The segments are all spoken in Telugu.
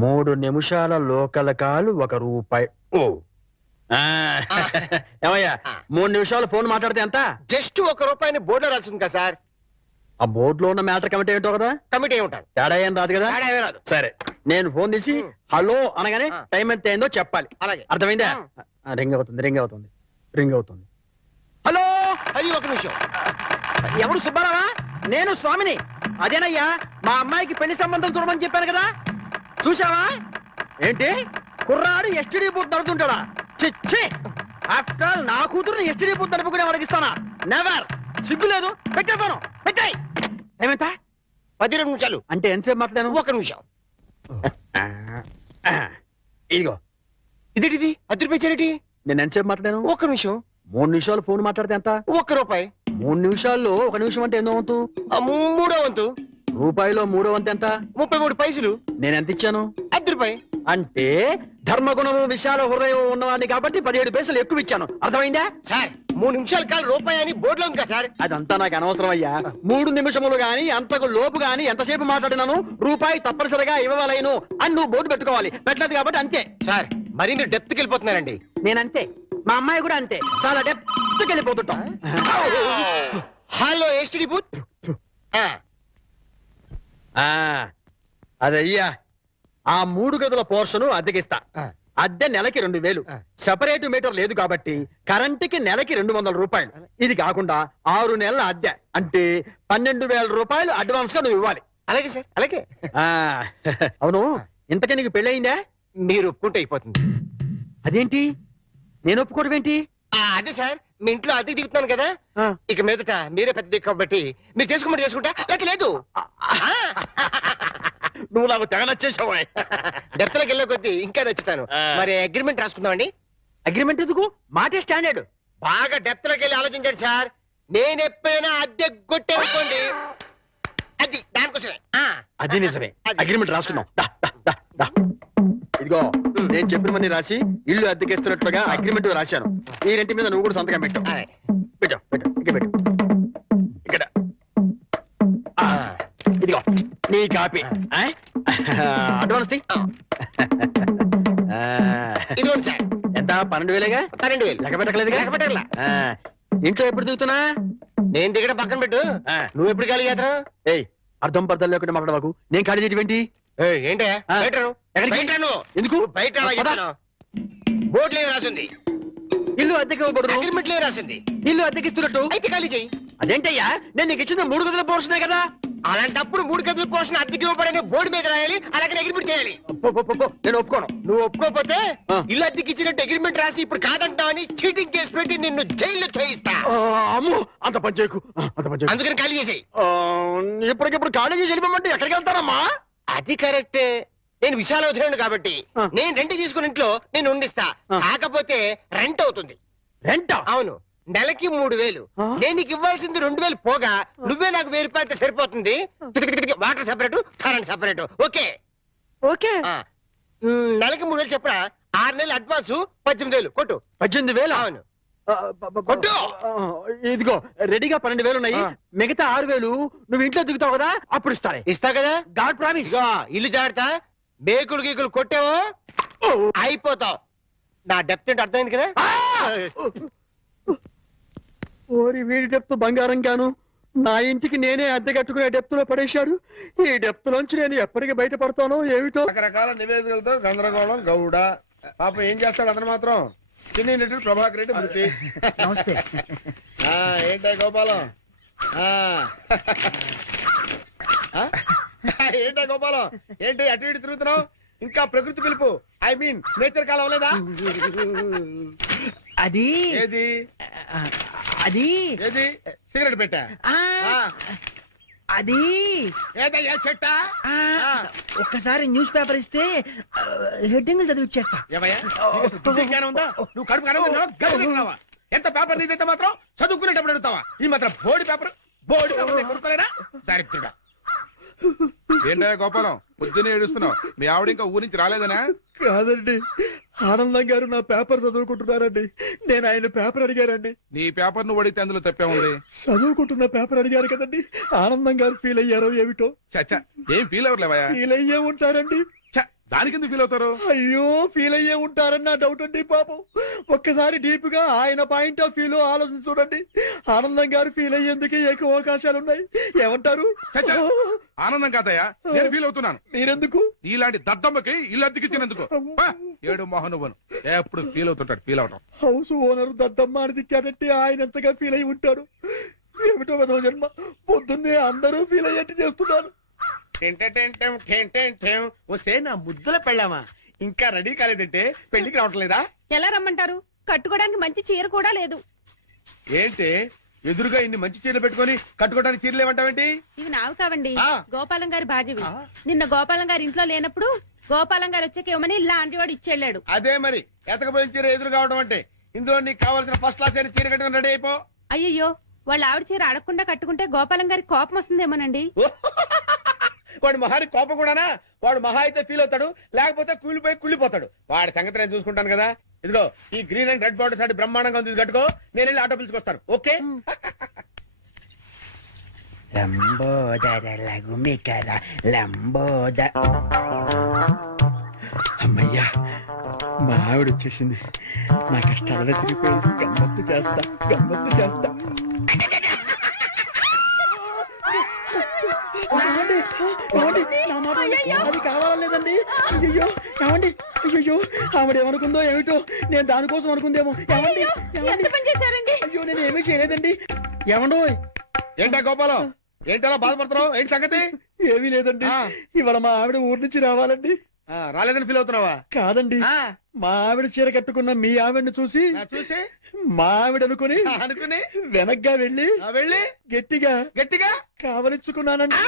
3 నిమిషాల లోకల్ కాల్ ₹1. ఓ ఏమయ్యా 3 నిమిషాలు ఫోన్ మాట్లాడితే ఎంత? జస్ట్ ₹1 బోర్డులో రాసింది కదా సార్. ఆ బోర్డులో ఉన్న మ్యాటర్ కమిటీ ఏంటో కదా. కమిటీ ఏముంటారు, తేడా ఏం రాదు కదా. రాదు. సరే నేను ఫోన్ తీసి హలో అనగానే టైం ఎంత అయిందో చెప్పాలి. అలాగే అర్థమైందా? రింగ్ అవుతుంది. హలో. అది 1 నిమిషం. ఎవరు? సుబ్బారావా? నేను స్వామిని. అదేనయ్యా, మా అమ్మాయికి పెళ్లి సంబంధం చూడమని చెప్పాను కదా, చూసావా? ఏంటి కుర్రాడు ఎస్టీడీ బూత్ నడుతుంటాడా? చిచ్చి, ఆఫ్టర్ ఆల్ నా కూతురుని ఎస్టీడీ బూత్ నడుపుకునే అడిగిస్తానా? నెవర్. సిగ్గు లేదు. పెట్టేస్తాను. పెట్టాయి. ఏమంటా? 12 నిమిషాలు. అంటే ఎంతసేపు మాట్లాడాను? 1 నిమిషం. ఇదిగో. ఇదేంటిది ₹10 నేను ఎంతసేపు మాట్లాడాను? 1 నిమిషం. 3 నిమిషాలు ఫోన్ మాట్లాడితే ఎంత? ₹1. 3 నిమిషాల్లో 1 నిమిషం అంటే ఎన్నో వంతు? 3వ వంతు. రూపాయిలో 3వ వంతు ఎంత? 33 పైసలు. నేను ఎంత ఇచ్చాను? ₹10. అంటే ధర్మగుణము విశాల హృదయం ఉన్నవాడిని కాబట్టి 17 పైసలు ఎక్కువ ఇచ్చాను. అర్థమైందా? సార్ 3 నిమిషాల కాలం ₹1 అని బోర్డులో ఉంది కదా సార్. అదంతా నాకు అనవసరం అయ్యా. 3 నిమిషములు గాని అంతకు లోపు గాని ఎంతసేపు మాట్లాడినాను రూపాయి తప్పనిసరిగా ఇవ్వలేను అని నువ్వు బోర్డు పెట్టుకోవాలి. పెట్టలేదు కాబట్టి అంతే. సార్ మరి మీరు డెప్త్కి వెళ్ళిపోతున్నారండి. నేనంతే, మా అమ్మాయి కూడా అంతే, చాలా డెప్త్కి వెళ్ళిపోతుంటాం. Hello STD booth. అదయ్యా, ఆ 3 గదుల పోర్షను అద్దెకిస్తా. అద్దె నెలకి 2000. సెపరేట్ మీటర్ లేదు కాబట్టి కరెంటుకి నెలకి ₹200. ఇది కాకుండా 6 నెలల అద్దె అంటే ₹12,000 అడ్వాన్స్ గా నువ్వు ఇవ్వాలి. అలాగే సార్, అలాగే. అవును, ఇంతకీ నీకు పెళ్ళయిందా? మీరు ఒప్పుకుంటే అయిపోతుంది. అదేంటి నేను ఒప్పుకోవడం ఏంటి? అదే సార్, మీ ఇంట్లో అద్దెకి దిగుతున్నాను కదా, ఇక మీదట మీరే పెద్ద దిక్కు కాబట్టి మీరు చేసుకోమని చేసుకుంటా. లేక లేదు. నువ్వు నాకు తెగ నచ్చేసావా? డెప్త్లోకి వెళ్ళే కొద్దీ ఇంకా నచ్చుతాను. మరి అగ్రిమెంట్ రాసుకుందామండి. అగ్రిమెంట్ ఎందుకు? మాటే స్టాండర్డ్. బాగా డెప్త్లోకి వెళ్ళి ఆలోచించండి సార్. నేను ఎప్పుడైనా అద్దె కొట్టేనుకోండి, అది దానికోసమే. అది నిజమే. అగ్రిమెంట్ రాసుకుందాం. ఇదిగో, నేను చెప్పినవన్నీ రాసి ఇల్లు అద్దెకిస్తున్నట్లుగా అగ్రిమెంట్ రాశాను. ఈ రెంటి మీద నువ్వు కూడా సంతకం పెట్టు. పెట్టు ఇక్కడ. ఇదిగో నీ కాపీ. అడ్వాన్స్ ఇదిగోండి సార్. ఎంత? 12,000గా? 12,000. లెక్క పెట్టలేదుగా? లెక్క పెట్టగల. ఇంట్లో ఎప్పుడు దిగుతున్నా? నేను దిగడం పక్కన పెట్టు. నువ్వు ఎప్పుడు ఖాళీ చేస్తావు? ఏయ్, అర్థం పర్థం లేకుండా మాట్లాడవాకు. నేను ఖాళీ చేయటం ఏంటే? ఎందుకు బయట బోర్డు లేదు రాసింది. ఇల్లు అద్దెకి ఇవ్వబడదు. అగ్రిమెంట్ లేదు రాసింది. ఇల్లు అద్దెకిస్తున్నట్టు అయితే ఖాళీ చెయ్యి. అదేంటయ్యా, నేను నీకు ఇచ్చిన 3 గదుల పోర్షనే కదా. అలాంటప్పుడు 3 గదుల పోర్షన్ అద్దెకి ఇవ్వబడని బోర్డు మీద రాయాలి, అలాగే అగ్రిమెంట్ చేయాలి. నేను ఒప్పుకోను. నువ్వు ఒప్పుకోకపోతే ఇల్లు అద్దెకి ఇచ్చినట్టు అగ్రిమెంట్ రాసి ఇప్పుడు కాదంటావని చీటింగ్ కేసు పెట్టి నిన్ను జైల్లో చేయిస్తా. అమ్మో, అంత పనిచేయకు. అందుకని ఖాళీ చేసేయి. ఇప్పటికిప్పుడు ఖాళీ చేసి వెళ్ళిపోమంటే ఎక్కడికి వెళ్తానమ్మా? అది కరెక్టే. నేను విశాల ఉదయం కాబట్టి నేను రెంట్ తీసుకుని ఇంట్లో నేను ఉండిస్తా. కాకపోతే రెంట్ అవుతుంది. రెంట్? అవును, నెలకి 3,000. నేను నీకు ఇవ్వాల్సింది 2,000 పోగా నువ్వే నాకు ₹1,000 సరిపోతుంది. Water separate, current separate. Okay okay. నెలకి 3,000 చెప్పడా? 6 నెలలు అడ్వాన్స్ 18,000 కొట్టు. 18,000? అవును కొట్టు. ఇదిగో రెడీగా 12,000 ఉన్నాయి. మిగతా 6,000 నువ్వు ఇంట్లో దిగుతావు కదా, అప్పుడు ఇస్తా కదా. God promise. ఇల్లు జాగ్రత్త. బేకులు గీకులు కొట్టావో అయిపోతావు. నా డెప్త్ ఏంటి అర్థమైంది కదా. ఓరి వీడి డెప్త్ బంగారం గాను నా ఇంటికి నేనే అద్దె కట్టుకునే డెప్త్ లో పడేశాడు. ఈ డెప్త్ లోంచి నేను ఎప్పటికి బయటపడతానో ఏమిటో. రకరకాల నివేదికలతో గందరగోళం. గౌడ పాప ఏం చేస్తాడు అతను మాత్రం. చిన్ని నటుడు ప్రభాకర్ రెడ్డి మృతి. నమస్తే. ఏంటో గోపాలం. ఏంటో గోపాలం, ఏంటి అటు ఇటు తిరుగుతున్నావు? ఇంకా ప్రకృతి పిలుపు, ఐ మీన్ నేచర్ కాలం అవ్వలేదా? అది ఏది అది ఏది సిగరెట్ పెట్టా? అది ఏదయ్యా చెట్టా? ఒక్కసారి న్యూస్ పేపర్ ఇస్తే హెడ్డింగ్ చదివిచ్చేస్తా. ఉందా? నువ్వు కడుపు కనవా? ఎంత పేపర్ నీదైతే మాత్రం చదువుకునేటప్పుడు అడుగుతావా? ఈ మాత్రం బోర్డు పేపర్ కొనుక్కోలేదా? దరిద్రుడా. ఏంటో గోపాలం, పొద్దునే ఏడుస్తున్నావు. మీ ఆవిడ ఇంకా ఊరి నుంచి రాలేదనా? కాదండి, ఆనందం గారు నా పేపర్ చదువుకుంటున్నారండి. నేను ఆయన పేపర్ అడిగారండి. నీ పేపర్ నువ్వు అడిగితే అందులో తప్పే ఉంది. చదువుకుంటున్న పేపర్ అడిగారు కదండి. ఆనందం గారు ఫీల్ అయ్యారో ఏమిటో. చచ్చా ఏం ఫీల్ అవ్వట్లేవా? ఫీల్ అయ్యే ఉంటారండి. దానికి ఎందుకు ఫీల్ అవుతారు? అయ్యో ఫీల్ అయ్యే ఉంటారని నా డౌట్ అండి. పాపం ఒక్కసారి డీప్ గా ఆయన పాయింట్ ఆఫ్ వ్యూ లో ఆలోచించి చూడండి. ఆనందం గారు ఫీల్ అయ్యేందుకు ఎక్కువ అవకాశాలు ఉన్నాయి. ఏమంటారు? చచ్చా ఆనందం కాదయ్యా, నేను ఫీల్ అవుతున్నాను. మీరెందుకు? ఇలాంటి దద్దమ్మకి ఇల్లు అద్దెకిచ్చినందుకు. ఏడు మోహన్ నువ్వును ఎప్పుడు ఫీల్ అవుతుంటాడు. ఫీల్ అవటం హౌస్ ఓనర్ దద్దమ్మ అని తిట్టాడంటే ఆయన ఎంతగా ఫీల్ అయి ఉంటాడు. ఏమిటో విధవ జన్మ. పొద్దున్నే అందరూ ఫీల్ అయ్యేట్టు చేస్తున్నారు. వస్తే నా ముద్దుల పెళ్ళామా ఇంకా రెడీ కాలేదంటే పెళ్లికి రావట్లేదా? ఎలా రమ్మంటారు? కట్టుకోవడానికి మంచి చీర కూడా లేదు. ఏంటి ఎదురుగా ఇన్ని మంచి చీరలు పెట్టుకొని కట్టుకోవడానికి చీరలు ఏమంటావేంటి? ఇవి నావి కావండి, ఆ. గోపాలం గారి బాధ్యవి. ఆ. నిన్న గోపాలం గారి ఇంట్లో లేనప్పుడు గోపాలం గారు వచ్చాక ఇవ్వమని ఇలాంటి వాడు ఇచ్చెళ్ళాడు. అదే మరి ఎతకపోయిన చీర ఎదురు కావడం అంటే. ఇందులో నీకు కావాల్సిన ఫస్ట్ క్లాస్ అయిన చీర కట్టుకుని రెడీ అయిపో. అయ్యయ్యో, వాళ్ళ ఆవిడ చీర అడగకుండా కట్టుకుంటే గోపాలం గారి కోపం వస్తుందేమోనండి. వాడు మహాని కోపం కూడానా? వాడు మహా అయితే ఫీల్ అవుతాడు, లేకపోతే కూలిపోయి కుళ్ళిపోతాడు. వాడి సంగతి నేను చూసుకుంటాను కదా. ఇదిగో ఈ గ్రీన్ అండ్ రెడ్ బార్డర్ సారి బ్రహ్మాండంగా ఉంది, ఇది కట్టుకో. నేను వెళ్ళి ఆటో పిలుచుకొస్తాను. ఓకే? లంబోదర లఘుమికర లంబోద. అమ్మయ్యా, మా ఆవిడ వచ్చేసింది. నా కష్టాలలో తిరిగిపోయింది. గమ్మత్తు చేస్తా, గమ్మత్తు చేస్తా. ఏమండి? ఏమండి? నా మాట అది కావాలేదండి. అయ్యో ఏమండి? అయ్యో ఆవిడ ఏమనుకుందో ఏమిటో. నేను దానికోసం అనుకుందేమో. ఏమండి? ఎంత పని చేశారండి? అయ్యో నేను ఏమీ చేయలేదండి. ఏమండో? ఏంటా గోపాలం, ఏంటలా బాధపడుతున్నావు? ఏంటి సంగతి? ఏమీ లేదండి. ఆ. ఇవాళ మా ఆవిడ ఊరి నుంచి రావాలండి. రాలేదని ఫీల్ అవుతున్నావా? కాదండి, మా ఆవిడ చీర కట్టుకున్న మీ ఆవిడని చూసి చూసి మా ఆవిడ అనుకుని వెనక్గా వెళ్ళి గట్టిగా గట్టిగా కావలించుకున్నానండి.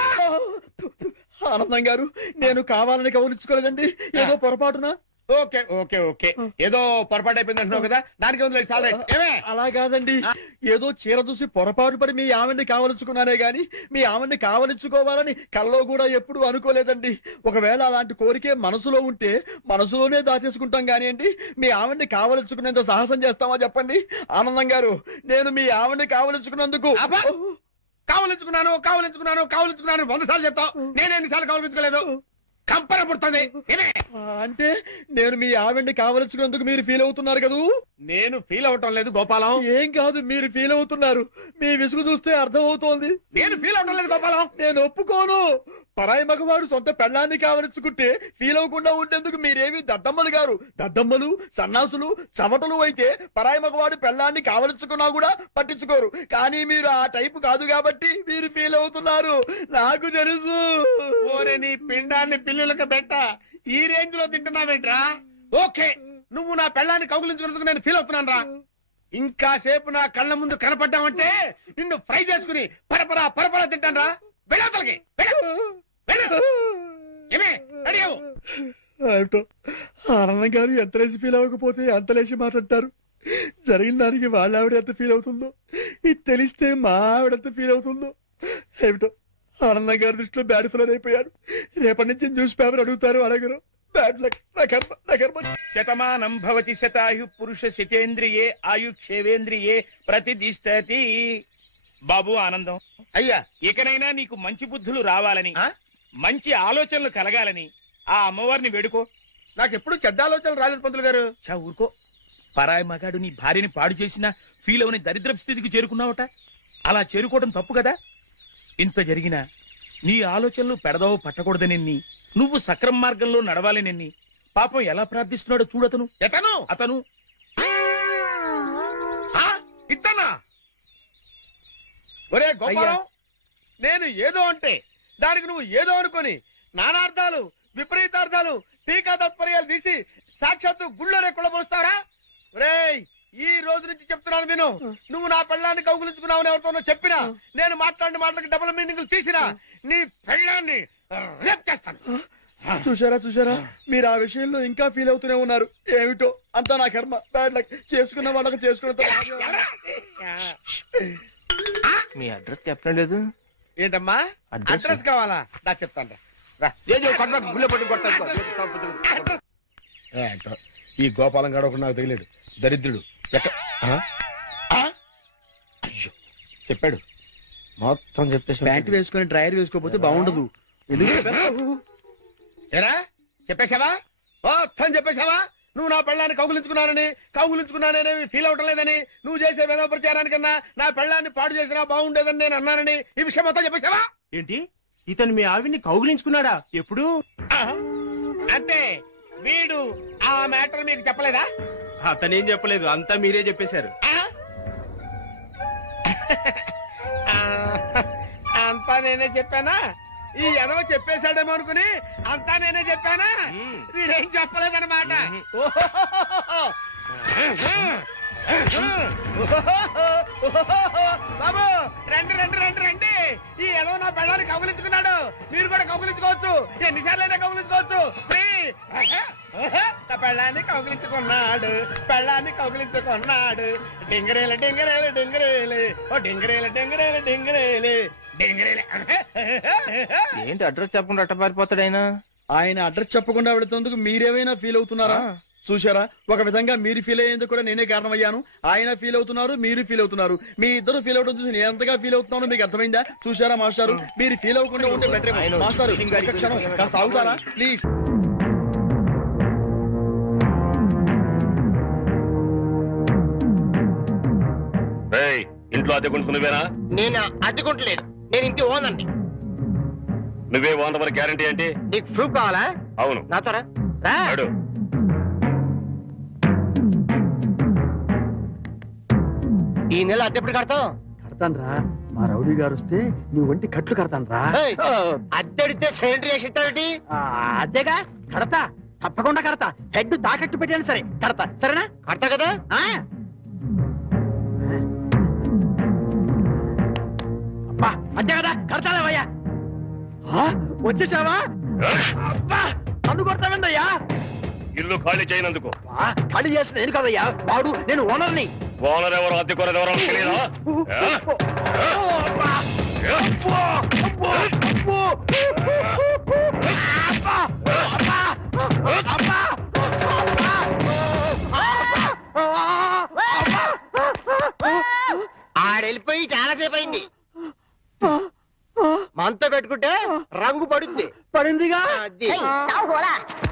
ఆనందం గారు, నేను కావాలని కవలించుకోలేదండి. ఏదో పొరపాటున. ఓకే ఓకే ఓకే, ఏదో పొరపాటు అయిపోయింది అంటున్నావు కదా, దానికి ఉంది చాలా. అలా కాదండి, ఏదో చీర చూసి పొరపాటు పడి మీ ఆవిడ్ని కావలించుకున్నానే గాని మీ ఆవిడ్ని కావలించుకోవాలని కల్లో కూడా ఎప్పుడు అనుకోలేదండి. ఒకవేళ అలాంటి కోరికే మనసులో ఉంటే మనసులోనే దాచేసుకుంటాం కానివ్వండి, మీ ఆవిడ్ని కావలించుకునేంత సాహసం చేస్తామా చెప్పండి? ఆనందం గారు, నేను మీ ఆవిడ్ని కావలించుకున్నందుకు కావలించుకున్నాను కావలించుకున్నాను కావలించుకున్నాను 100 సార్లు చెప్తావు. నేను ఎన్నిసార్లు కావలించుకోలేదు? కంపన పుడుతుంది. అంటే నేను మీ ఆవిడ్ని కావలించుకున్నందుకు మీరు ఫీల్ అవుతున్నారు కదూ? నేను ఫీల్ అవటం లేదు గోపాలం. ఏం కాదు, మీరు ఫీల్ అవుతున్నారు. మీ విసుగు చూస్తే అర్థం అవుతోంది. నేను ఫీల్ అవటం లేదు గోపాలం. నేను ఒప్పుకోను. పరాయి మగవాడు సొంత పెళ్ళాన్ని కావలించుకుంటే ఫీల్ అవ్వకుండా ఉండేందుకు మీరేమి దద్దమ్మలు గారు. దద్దమ్మలు, సన్నాసులు, చవటలు అయితే పరాయి మగవాడు పెళ్ళాన్ని కావలించుకున్నా కూడా పట్టించుకోరు. కానీ మీరు ఆ టైపు కాదు కాబట్టి మీరు ఫీల్ అవుతున్నారు. నాకు తెలుసు. ఓరే నీ పిండాన్ని పిల్లులకు పెట్ట, ఈ రేంజ్ లో తింటున్నావేంట్రా? ఓకే, నువ్వు నా పెళ్ళాన్ని కౌగులించుకున్నందుకు నేను ఫీల్ అవుతున్నాను రా. ఇంకా సేపు నా కళ్ళ ముందు కనపడ్డావంటే నిన్ను ఫ్రై చేసుకుని పరపరా పరపరా తింటాను రా. వెళ్ళవతలకి ఆనందం గారు ఎంత లేచి ఫీల్ అవ్వకపోతే అంత లేచి మాట్లాడతారు. జరిగిన దానికి వాళ్ళ ఆవిడ ఎంత ఫీల్ అవుతుందో, ఇది తెలిస్తే మా ఆవిడ ఎంత ఫీల్ అవుతుందో ఏమిటో. ఆనందం గారి దృష్టిలో బ్యాడ్ ఫిలర్ అయిపోయారు. రేపటి నుంచి న్యూస్ పేపర్ అడుగుతారు, అడగరు. Bad luck. నా కర్మ. శతమానం భవతి శతాయు పురుష శతేంద్రియే ఆయుక్షేవేంద్రియే ప్రతిదిష్టతి. బాబు ఆనందం, అయ్యా, ఇకనైనా నీకు మంచి బుద్ధులు రావాలని, మంచి ఆలోచనలు కలగాలని ఆ అమ్మవారిని వేడుకో. నాకెప్పుడు చెడ్డ ఆలోచనలు రాలేదు పంతులు గారు. చా ఊరుకో. పరాయి మగాడు నీ భార్యని పాడు చేసినా ఫీల్ అవని దరిద్రపు స్థితికి చేరుకున్నావట. అలా చేరుకోవడం తప్పు కదా. ఇంత జరిగినా నీ ఆలోచనలు పెడదవ పట్టకూడదనిన్ని, నువ్వు సక్రమ మార్గంలో నడవాలనిన్ని పాపం ఎలా ప్రార్థిస్తున్నాడో చూడతను. అతను ఇద్దనా? ఒరే గోపాలం, నేను ఏదో అంటే దానికి నువ్వు ఏదో అనుకొని నానార్థాలు, విపరీతార్థాలు, టీకా తత్పర్యాలు తీసి సాక్షాత్తు గుళ్ళోనే కుళ్ళబోస్తారా? ఒరేయ్, ఈ రోజు నుంచి చెప్తున్నాను విను. నువ్వు నా పెళ్ళాన్ని కౌగులించుకున్నావని ఎవరితోనో చెప్పినా, నేను మాట్లాడిన మాటలకి డబుల్ మీనింగ్లు తీసినా నీ పెళ్ళాన్ని రేప్ చేస్తాను. చూసారా, మీరు ఆ విషయంలో ఇంకా ఫీల్ అవుతూనే ఉన్నారు. ఏమిటో అంతా నా కర్మ. Bad luck. చేసుకున్న వాళ్ళకి చేసుకున్న. మీ అడ్రస్ చెప్పలేదు. ఏంటమ్మా అడ్రస్ కావాలా? దా చెప్తాను రా. ఈ గోపాలం గాడు ఒకడు నాకు తగిలేడు దరిద్రుడు ఆ? ఆ? అయ్యో చెప్పాడు మొత్తం చెప్పేసి ప్యాంట్ వేసుకొని డ్రైయర్ వేసుకోకపోతే బాగుండదు. ఎందుకు చెప్పావు? ఏరా చెప్పేశావా మొత్తం చెప్పేశావా? నువ్వు నా పెళ్ళాన్ని కౌగులించుకున్నానని ఫీల్ అవటం లేదని, నువ్వు చేసే వేద ప్రచారానికన్నా నా పెళ్ళాన్ని పాడు చేసినా బాగుండేదని నేను అన్నానని ఈ విషయం మొత్తం చెప్పేశావా? ఏంటి ఇతను మీ ఆవిడ్ని కౌగిలించుకున్నాడా? ఎప్పుడు? అంటే వీడు ఆ మ్యాటర్ మీకు చెప్పలేదా? అతనేం చెప్పలేదు, అంతా మీరే చెప్పేశారు. అంతా నేనే చెప్పానా? ఈ ఎదవ చెప్పేశాడేమో అనుకుని అంతా నేనే చెప్పానా? వీడేం చెప్పలేదన్నమాట. బాబు రండి రండి రండి రండి. ఈ ఎదవ నా పెళ్ళాన్ని కౌగులించుకున్నాడు. మీరు కూడా కౌగులించుకోవచ్చు, ఎన్నిసార్లైనా కౌగులించుకోవచ్చు. నా పెళ్ళాన్ని కౌగులించుకున్నాడు, డింగరేలు డింగరేలు డింగరేలు, ఓ డింగరేలు డింగరేలు డింగరేలు డింగరేలు. ఏంటి అడ్రస్ చెప్పకుండా అట్ట పారిపోతాడు ఆయన? ఆయన అడ్రస్ చెప్పకుండా వెళుతున్నందుకు మీరేమైనా ఫీల్ అవుతున్నారా? చూశారా, ఒక విధంగా మీరు ఫీల్ అయ్యేందుకు కూడా నేనే కారణమయ్యాను. ఆయన ఫీల్ అవుతున్నారు, మీరు ఫీల్ అవుతున్నారు. మీ ఇద్దరు ఫీల్ అవడం చూసి నేను ఎంతగా ఫీల్ అవుతున్నానో మీకు అర్థమైందా? చూశారా మాస్టారు, మీరు ఫీల్ అవ్వకుండా ఉంటే బెటర్. మాస్టారు ఒక్క క్షణం కాస్త ఆగుతారా ప్లీజ్? ఇంట్లో అద్దెకుంటు నువ్వేనా? నేను అడ్డుకుంటలేదు, నేను ఇంటి ఓనండి. నువ్వే ఓనర్ గ్యారంటీ ఏంటి? నీకు ప్రూఫ్ కావాలా? అవును. నాతో రా. అడు. ఈ నెల అద్దె ఎప్పుడు కడతావు? కడతాను రా, మా రౌడీ గారు వస్తే నువ్వు వంటి కట్లు కడతాను రా. అద్దెడితే సైలెంట్ చేసి ఇస్తావేంటి? అదేగా కడతా, తప్పకుండా కడతా. హెడ్ తాకట్టు పెట్టాను సరే కడతా, సరేనా? కడతా కదా. అబ్బా అంతే కదా, కడతాలేవయ్యా. వచ్చేసావా? అబ్బా నన్ను కొడతావేందయ్యా? ఇల్లు ఖాళీ చేయనందుకు. ఖాళీ చేసిన నేను కదయ్యా, వాడు నేను ఓనర్ని. ఓనర్ ఎవరు, అద్దెకోరది ఎవరో తెలియదా? ఆడెళ్ళిపోయి చాలాసేపు అయింది. మనతో పెట్టుకుంటే రంగు పడుద్ది. పడిందిగా. అది